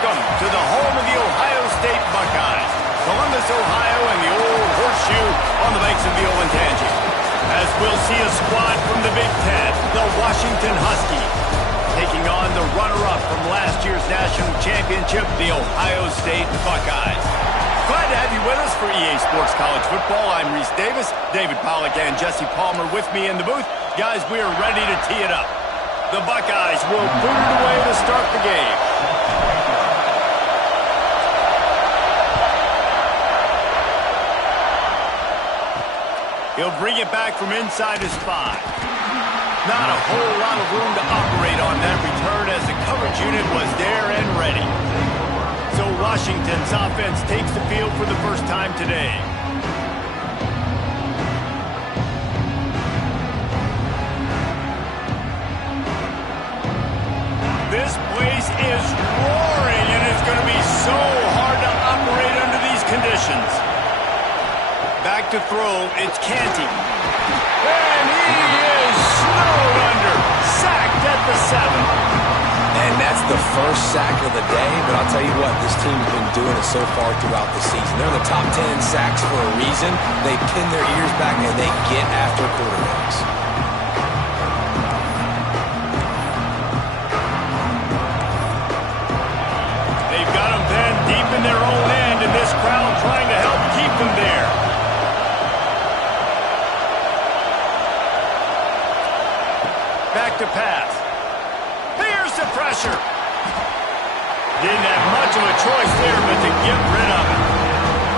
Welcome to the home of the Ohio State Buckeyes, Columbus, Ohio, and the old horseshoe on the banks of the Olentangy. As we'll see a squad from the Big Ten, the Washington Huskies, taking on the runner-up from last year's national championship, the Ohio State Buckeyes. Glad to have you with us for EA Sports College Football. I'm Reese Davis, David Pollack, and Jesse Palmer with me in the booth. Guys, we are ready to tee it up. The Buckeyes will boot it away to start the game. He'll bring it back from inside his 5. Not a whole lot of room to operate on that return as the coverage unit was there and ready. So Washington's offense takes the field for the first time today. This place is roaring, and it's going to be so hard to operate under these conditions. Back to throw, it's Canty. And he is snowed under, sacked at the 7. And that's the first sack of the day, but I'll tell you what, this team's been doing it so far throughout the season. They're in the top 10 in sacks for a reason. They pin their ears back, and they get after quarterbacks. Deep in their own end, and this crowd trying to help keep them there. Back to pass. Here's the pressure. Didn't have much of a choice there, but to get rid of it.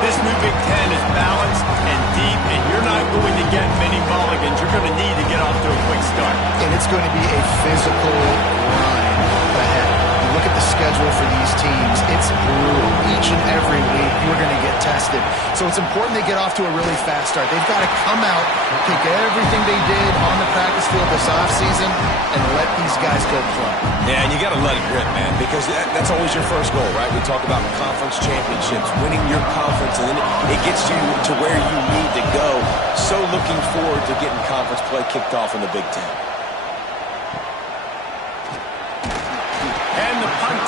This new Big Ten is balanced and deep, and you're not going to get many mulligans. You're going to need to get off to a quick start. And it's going to be a physical grind ahead. Look at the schedule for these teams. It's brutal. Each and every week, you're going to get tested. So it's important they get off to a really fast start. They've got to come out, take everything they did on the practice field this offseason, and let these guys go play. Yeah, and you got to let it rip, man, because that's always your first goal, right? We talk about conference championships, winning your conference, and then it gets you to where you need to go. So looking forward to getting conference play kicked off in the Big Ten.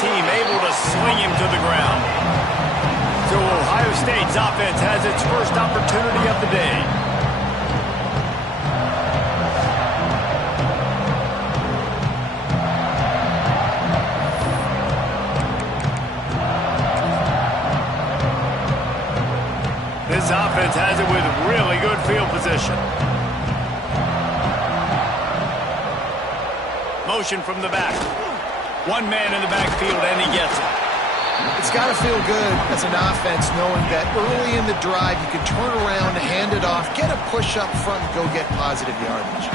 Team able to swing him to the ground. So Ohio State's offense has its first opportunity of the day. This offense has it with really good field position. Motion from the back. One man in the backfield, and he gets it. It's got to feel good as an offense knowing that early in the drive you can turn around, hand it off, get a push up front, and go get positive yardage.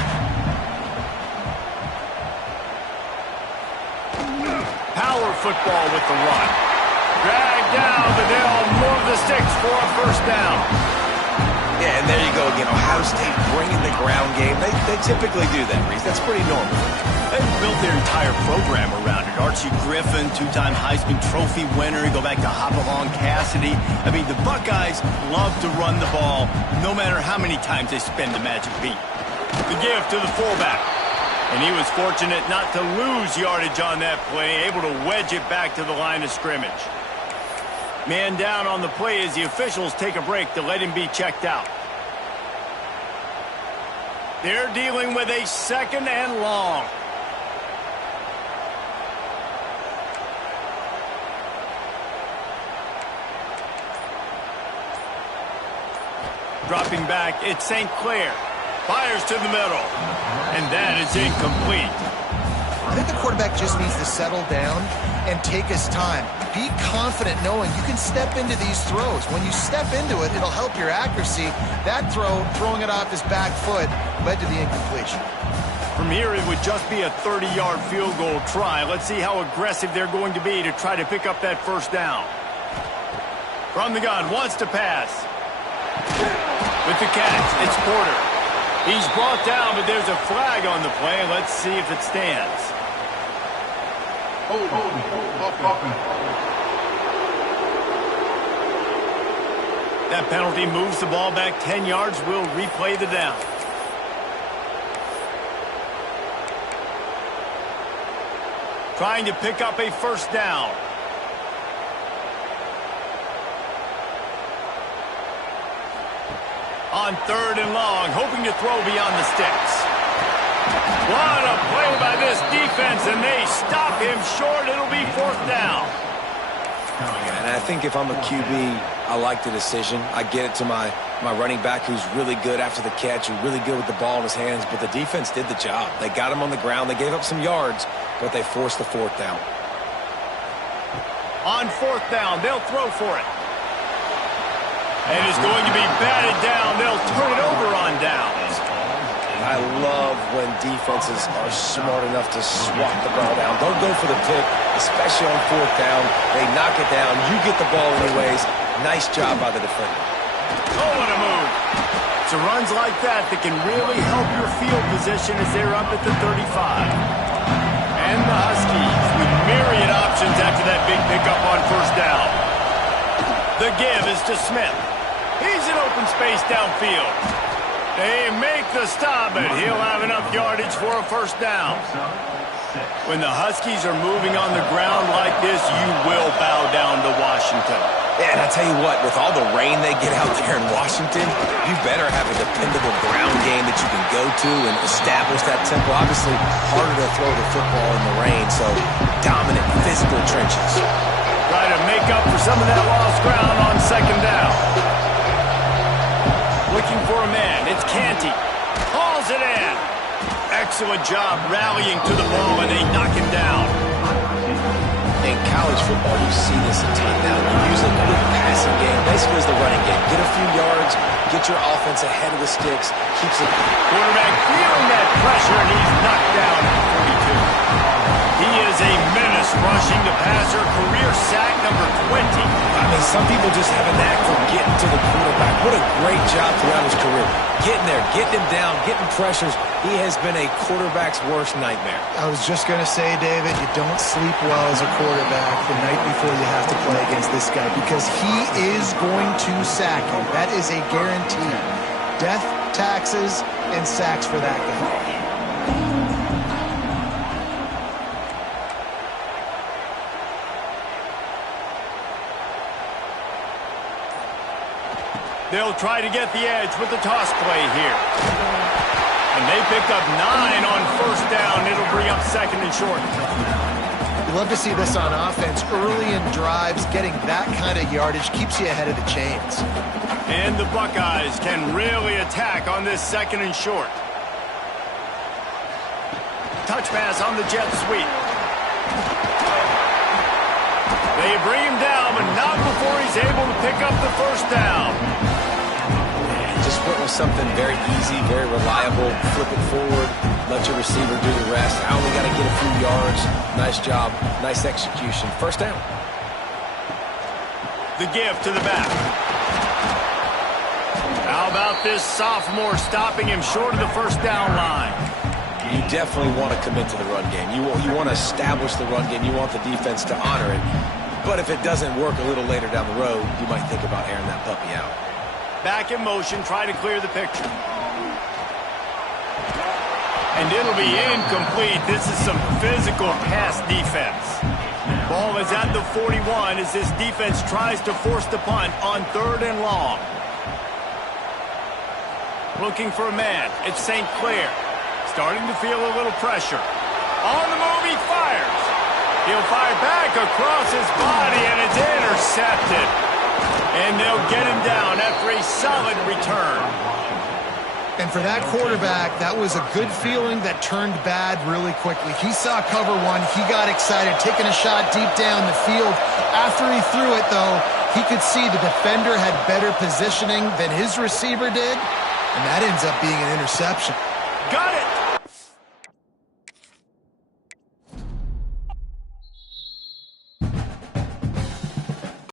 Power football with the run. Dragged down, but they'll move the sticks for a first down. Yeah, and there you go again. Ohio State bringing the ground game. They typically do that, Reese. That's pretty normal. They've built their entire program around it. Archie Griffin, two-time Heisman Trophy winner. You go back to Hopalong Cassidy. I mean, the Buckeyes love to run the ball, no matter how many times they spend the magic beat. The give to the fullback. And he was fortunate not to lose yardage on that play, able to wedge it back to the line of scrimmage. Man down on the play as the officials take a break to let him be checked out. They're dealing with a 2nd and long. Dropping back, it's St. Clair. Fires to the middle. And that is incomplete. I think the quarterback just needs to settle down and take his time. Be confident knowing you can step into these throws. When you step into it, it'll help your accuracy. That throw, throwing it off his back foot, led to the incompletion. From here, it would just be a 30-yard field goal try. Let's see how aggressive they're going to be to try to pick up that first down. From the gun, wants to pass. With the catch, it's Porter. He's brought down, but there's a flag on the play. Let's see if it stands. That penalty moves the ball back 10 yards. We'll replay the down. Trying to pick up a first down. On 3rd and long, hoping to throw beyond the sticks. What a play by this defense, and they stop him short. It'll be 4th down. And I think if I'm a QB, I like the decision. I get it to my running back who's really good after the catch, who's really good with the ball in his hands, but the defense did the job. They got him on the ground. They gave up some yards, but they forced the 4th down. On 4th down, they'll throw for it. And it's going to be batted down. They'll turn it over on downs. I love when defenses are smart enough to swat the ball down. Don't go for the pick, especially on 4th down. They knock it down. You get the ball anyways. Nice job by the defender. Oh, what a move. It's runs like that that can really help your field position as they're up at the 35. And the Huskies with myriad options after that big pickup on 1st down. The give is to Smith. He's in open space downfield. They make the stop, but he'll have enough yardage for a 1st down. When the Huskies are moving on the ground like this, you will bow down to Washington. Yeah, and I tell you what, with all the rain they get out there in Washington, you better have a dependable ground game that you can go to and establish that tempo. Obviously, harder to throw the football in the rain, so dominant physical trenches. Try to make up for some of that lost ground on 2nd down. Looking for a man. It's Canty. Hauls it in. Excellent job rallying to the ball, and they knock him down. In college football, you see this a ton now. You use a quick passing game, basically as the running game. Get a few yards, get your offense ahead of the sticks, keeps it. Quarterback feeling that pressure, and he's knocked down at 42. He is a menace rushing the passer, career sack number 20. I mean, some people just have a knack for getting to the quarterback. What a great job throughout his career. Getting there, getting him down, getting pressures. He has been a quarterback's worst nightmare. I was just going to say, David, you don't sleep well as a quarterback the night before you have to play against this guy because he is going to sack you. That is a guarantee. Death, taxes, and sacks for that guy. They'll try to get the edge with the toss play here. And they picked up 9 on 1st down. It'll bring up 2nd and short. You love to see this on offense. Early in drives, getting that kind of yardage keeps you ahead of the chains. And the Buckeyes can really attack on this 2nd and short. Touch pass on the jet sweep. They bring him down, but not before he's able to pick up the 1st down. Just went with something very easy, very reliable. Flip it forward, let your receiver do the rest. I only got to get a few yards. Nice job, nice execution. 1st down. The give to the back. How about this sophomore stopping him short of the 1st down line? You definitely want to commit to the run game. You want to establish the run game. You want the defense to honor it. But if it doesn't work a little later down the road, you might think about airing that puppy out. Back in motion, try to clear the picture. And it'll be incomplete. This is some physical pass defense. Ball is at the 41 as this defense tries to force the punt on 3rd and long. Looking for a man. It's St. Clair. Starting to feel a little pressure. On the move, he fires. He'll fire back across his body, and it's intercepted. And they'll get him down after a solid return. And for that quarterback, that was a good feeling that turned bad really quickly. He saw cover one. He got excited, taking a shot deep down the field. After he threw it, though, he could see the defender had better positioning than his receiver did, and that ends up being an interception. Got it!